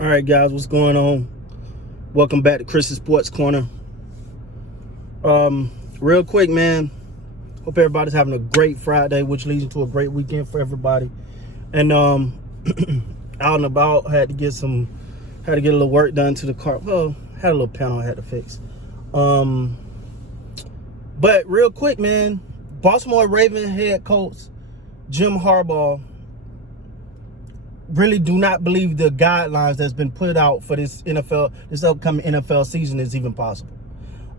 All right, guys, what's going on? Welcome back to Chris's Sports Corner. Real quick, man. Hope everybody's having a great Friday, which leads into a great weekend for everybody. And out and about, had to get a little work done to the car. Well, had a little panel I had to fix. But real quick, man, Baltimore Ravens Head Coach Jim Harbaugh really do not believe the guidelines that's been put out for this upcoming NFL season is even possible.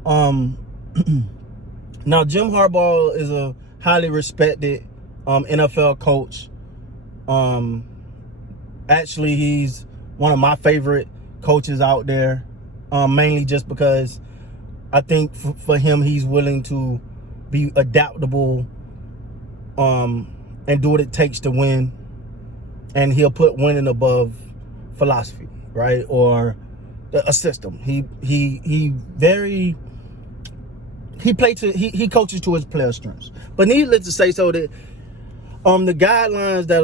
Now, Jim Harbaugh is a highly respected NFL coach. Actually, he's one of my favorite coaches out there, mainly just because I think for him, he's willing to be adaptable and do what it takes to win. And he'll put winning above philosophy, right? Or a system. He coaches to his player strengths. But needless to say, so that the guidelines that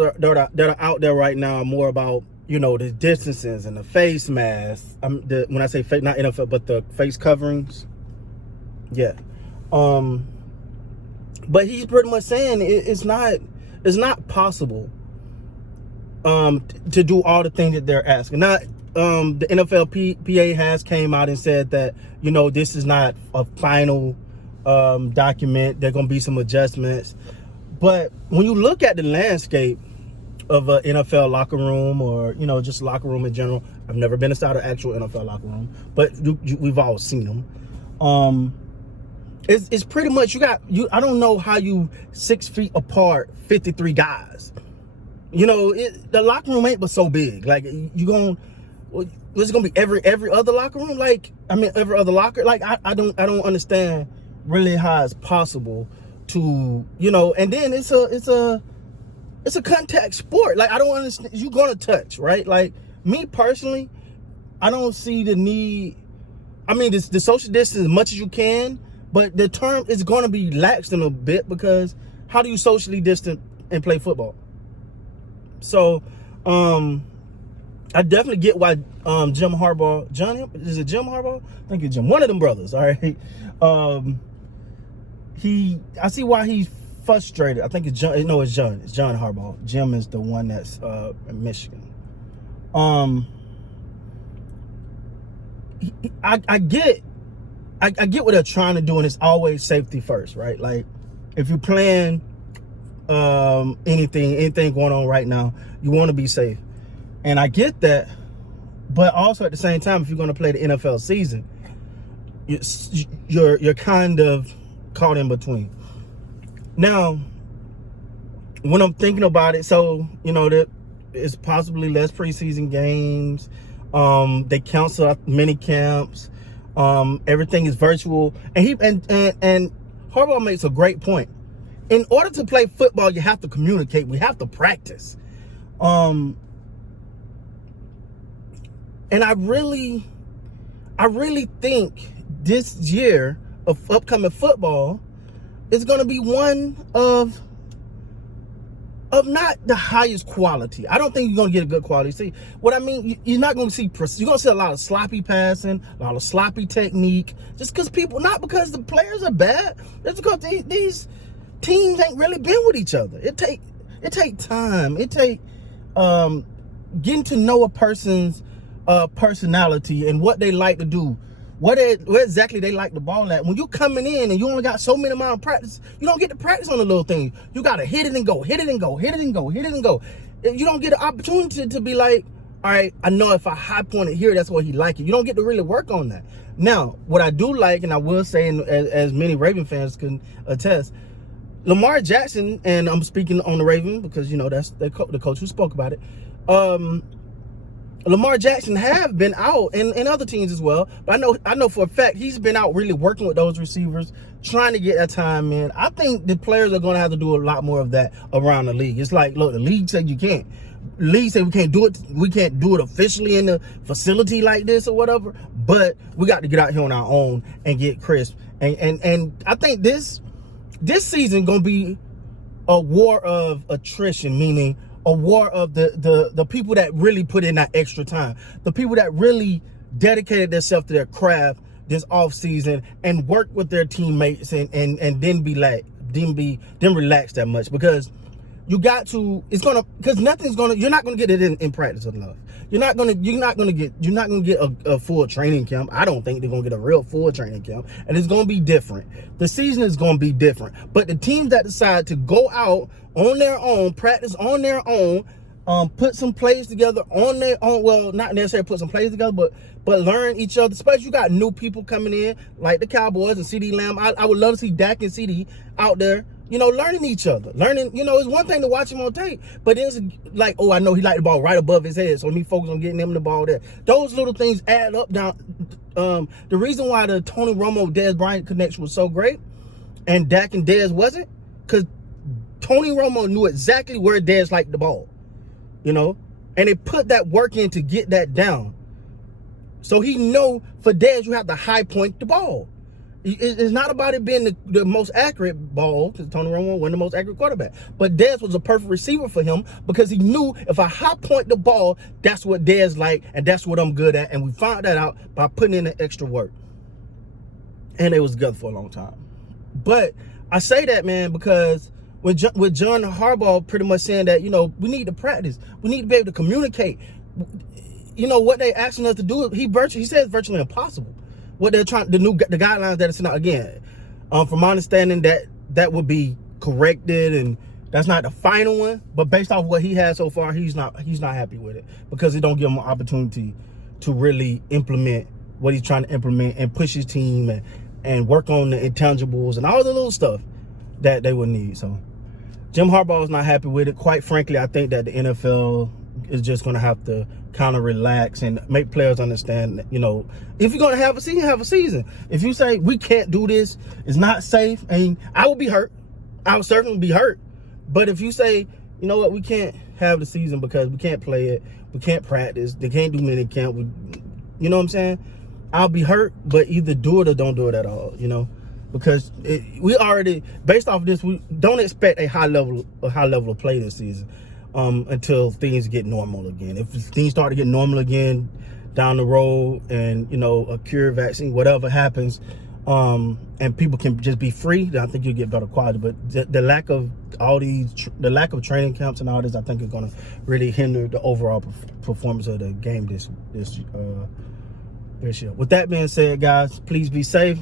are out there right now are more about, the distances and the face masks. When I say face, not NFL, but the face coverings. Yeah. But he's pretty much saying it's not possible to do all the things that they're asking. Now, the NFLPA has came out and said that, this is not a final document. There are going to be some adjustments. But when you look at the landscape of an NFL locker room or, just locker room in general, I've never been inside an actual NFL locker room, but we've all seen them. It's pretty much, I don't know how you 6 feet apart, 53 guys. The locker room ain't but so big. Like, it's gonna be every other locker room. Every other locker. Like, I don't understand really how it's possible to, and then it's a contact sport. Like, I don't understand. You're gonna touch, right? Like, me personally, I don't see the need. The social distance as much as you can, but the term is gonna be laxed in a bit, because how do you socially distance and play football? So, I definitely get why Jim Harbaugh, is it Jim Harbaugh? I think it's Jim, one of them brothers, all right? I see why he's frustrated. I think it's John. No, it's John. It's John Harbaugh. Jim is the one that's in Michigan. I get what they're trying to do, and it's always safety first, right? Like, if you're playing anything going on right now, you want to be safe, and I get that. But also at the same time, if you're going to play the NFL season, you're kind of caught in between. Now, when I'm thinking about it, so that it's possibly less preseason games. They cancel mini camps. Everything is virtual, and Harbaugh makes a great point. In order to play football, you have to communicate. We have to practice. And I really think this year of upcoming football is going to be one of not the highest quality. I don't think you're going to get a good quality. See, what I mean, you're not going to see, you're going to see a lot of sloppy passing, a lot of sloppy technique, just not because the players are bad. It's because these teams ain't really been with each other. It take time. It take getting to know a person's personality and what they like to do, where exactly they like the ball at. When you're coming in and you only got so many amount of practice, you don't get to practice on the little things. You got to hit it and go, hit it and go, hit it and go, hit it and go. You don't get an opportunity to be like, all right, I know if I high point it here, that's what he like it. You don't get to really work on that. Now, what I do like, and I will say, as many Raven fans can attest, Lamar Jackson, and I'm speaking on the Ravens because, that's the coach who spoke about it. Lamar Jackson have been out, and other teams as well. But I know for a fact he's been out really working with those receivers, trying to get that time in. I think the players are going to have to do a lot more of that around the league. It's like, look, the league said you can't. The league said we can't do it. We can't do it officially in the facility like this or whatever. But we got to get out here on our own and get crisp. And I think this season going to be a war of attrition, meaning, a war of the people that really put in that extra time, the people that really dedicated themselves to their craft this off season and work with their teammates and then relax that much, because you got to, it's gonna, because you're not gonna get it in practice enough. You're not gonna get a full training camp. I don't think they're gonna get a real full training camp, and it's gonna be different. The season is gonna be different. But the teams that decide to go out on their own, practice on their own, put some plays together on their own. Well, not necessarily put some plays together, but learn each other. Especially you got new people coming in like the Cowboys and CD Lamb. I would love to see Dak and CD out there, learning each other. Learning, it's one thing to watch him on tape, but it's like, oh, I know he liked the ball right above his head, so let me focus on getting him the ball there. Those little things add up down. The reason why the Tony Romo Dez Bryant connection was so great and Dak and Dez wasn't, because Tony Romo knew exactly where Dez liked the ball, and they put that work in to get that down. So he know for Dez, you have to high point the ball. It's not about it being the most accurate ball, because Tony Romo wasn't the most accurate quarterback. But Dez was a perfect receiver for him, because he knew if I high point the ball, that's what Dez like, and that's what I'm good at. And we found that out by putting in the extra work. And they was together for a long time. But I say that, man, because with John Harbaugh pretty much saying that, we need to practice. We need to be able to communicate. What they asking us to do, he says virtually impossible. What they're trying, the guidelines that it's not, again, from my understanding, that would be corrected, and that's not the final one. But based off what he has so far, he's not happy with it, because it don't give him an opportunity to really implement what he's trying to implement and push his team and work on the intangibles and all the little stuff that they would need. So Jim Harbaugh is not happy with it. Quite frankly, I think that the NFL is just going to have to kind of relax and make players understand that, if you're going to have a season, have a season. If you say we can't do this, it's not safe, and I would be hurt. I would certainly be hurt. But if you say, you know what, we can't have the season because we can't play it, we can't practice, they can't do mini camp, you know what I'm saying? I'll be hurt, but either do it or don't do it at all, because we already, based off of this, we don't expect a high level of play this season until things get normal again. If things start to get normal again down the road, and a cure, vaccine, whatever happens, and people can just be free, then I think you'll get better quality. But the lack of training camps and all this, I think is going to really hinder the overall performance of the game this year. With that being said, guys, please be safe.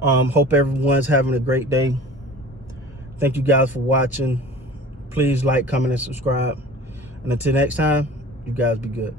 Hope everyone's having a great day. Thank you guys for watching. Please like, comment, and subscribe. And until next time, you guys be good.